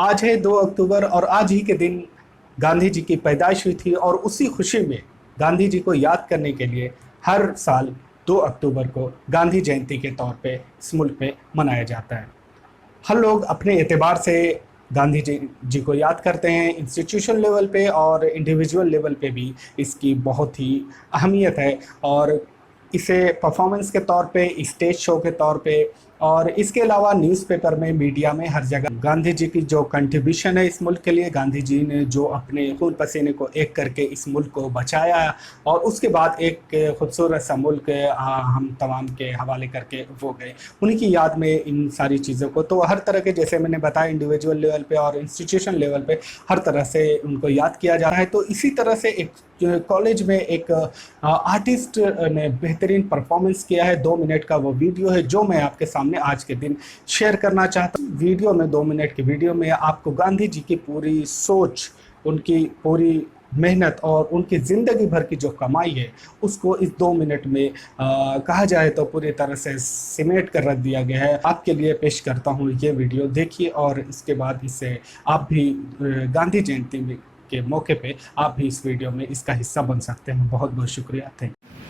आज है 2 अक्टूबर और आज ही के दिन गांधी जी की पैदाइश हुई थी और उसी खुशी में गांधी जी को याद करने के लिए हर साल 2 अक्टूबर को गांधी जयंती के तौर पे इस मुल्क में मनाया जाता है। हर लोग अपने एतबार से गांधी जी को याद करते हैं। इंस्टीट्यूशन लेवल पे और इंडिविजुअल लेवल पे भी इसकी बहुत ही अहमियत है और इसे परफॉर्मेंस के तौर पे, स्टेज शो के तौर पे और इसके अलावा न्यूज़पेपर में, मीडिया में, हर जगह गांधी जी की जो कंट्रीब्यूशन है इस मुल्क के लिए, गांधी जी ने जो अपने खून पसीने को एक करके इस मुल्क को बचाया और उसके बाद एक खूबसूरत सा मुल्क हम तमाम के हवाले करके वो गए, उन्हीं की याद में इन सारी चीज़ों को तो हर तरह के, जैसे मैंने बताया, इंडिविजुअल लेवल पे और इंस्टीट्यूशन लेवल पे हर तरह से उनको याद किया जा रहा है। तो इसी तरह से एक कॉलेज में एक आर्टिस्ट ने बेहतरीन परफॉर्मेंस किया है। 2 मिनट का वो वीडियो है जो मैं आपके सामने आज के दिन शेयर करना चाहता हूँ। वीडियो में, 2 मिनट की वीडियो में आपको गांधी जी की पूरी सोच, उनकी पूरी मेहनत और उनकी ज़िंदगी भर की जो कमाई है उसको इस 2 मिनट में कहा जाए तो पूरी तरह से सिमेट कर रख दिया गया है। आपके लिए पेश करता हूँ ये वीडियो, देखिए और इसके बाद इससे आप भी गांधी जयंती के मौके पे आप भी इस वीडियो में इसका हिस्सा बन सकते हैं। बहुत बहुत शुक्रिया, थैंक यू।